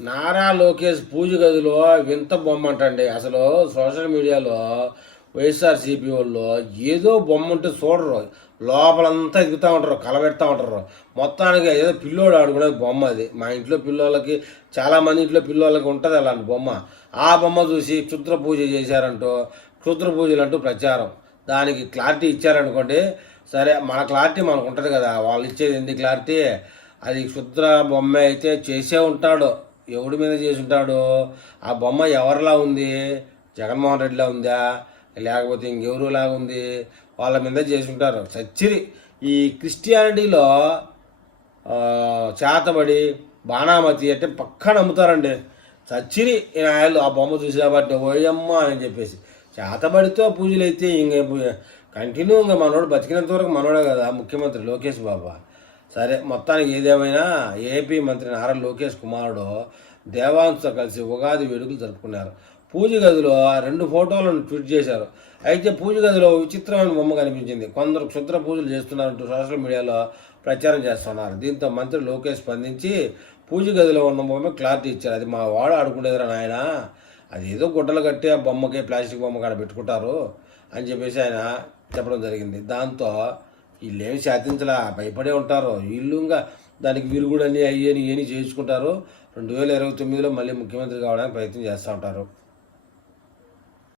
నారా లోకేష్ పూజ గదిలో వింత బొమ్మ అంటండి. అసలు సోషల్ మీడియాలో వైఎస్ఆర్సీపీ వాళ్ళు ఏదో బొమ్మ ఉంటే చూడరు, లోపలంతా ఎదుగుతూ ఉంటారు, కలబెడతా ఉంటారు. మొత్తానికి ఏదో పిల్లోడు ఆడుకునేది బొమ్మ అది. మా ఇంట్లో పిల్లోళ్ళకి, చాలామంది ఇంట్లో పిల్లోళ్ళకి ఉంటుంది అలాంటి బొమ్మ. ఆ బొమ్మ చూసి క్షుద్ర పూజ చేశారంటూ, క్షుద్ర పూజలు అంటూ ప్రచారం. దానికి క్లారిటీ ఇచ్చారనుకోండి, సరే మన క్లారిటీ మనకు ఉంటుంది కదా, వాళ్ళు ఇచ్చేది ఎందుకు క్లారిటీ. అది క్షుద్ర బొమ్మ అయితే చేసే ఉంటాడు, ఎవడి మీద చేసి ఉంటాడు. ఆ బొమ్మ ఎవరిలా ఉంది, జగన్మోహన్ రెడ్డిలా ఉందా, లేకపోతే ఇంకెవరులాగా ఉంది, వాళ్ళ మీద చేసి ఉంటారు. సచ్చిరి ఈ క్రిస్టియానిటీలో చేతబడి బాణామతి అంటే పక్కన నమ్ముతారండి. చచ్చిరి ఆయన ఆ బొమ్మ చూసేవాటి ఓయమ్మ అని చెప్పేసి చేతబడితో పూజలు అయితే ఇంక కంటిన్యూ ఇంకా మనోడు బతికినంత వరకు మనోడే కదా ముఖ్యమంత్రి లోకేష్ బాబా. సరే మొత్తానికి ఏదేమైనా ఏపీ మంత్రి నారా లోకేష్ కుమారుడు దేవాంశతో కలిసి ఉగాది వేడుకలు జరుపుకున్నారు. పూజ గదిలో 2 ఫోటోలను ట్వీట్ చేశారు. అయితే పూజ గదిలో విచిత్రమైన బొమ్మ కనిపించింది. కొందరు క్షుద్ర పూజలు చేస్తున్నారంటూ సోషల్ మీడియాలో ప్రచారం చేస్తున్నారు. దీంతో మంత్రి లోకేష్ స్పందించి పూజ గదిలో ఉన్న బొమ్మ క్లారిటీ ఇచ్చారు. అది మా వాడు ఆడుకునేదిరా నాయన, అది ఏదో గుడ్డలు కట్టి ఆ బొమ్మకి ప్లాస్టిక్ బొమ్మ కాడ పెట్టుకుంటారు అని చెప్పేసి ఆయన చెప్పడం జరిగింది. దాంతో వీళ్ళేమి శాతించలా, భయపడే ఉంటారు వీళ్ళు. ఇంకా దానికి విరుగుడని అయ్యని ఏని చేయించుకుంటారు. 2029లో మళ్ళీ ముఖ్యమంత్రి కావడానికి ప్రయత్నం చేస్తూ ఉంటారు.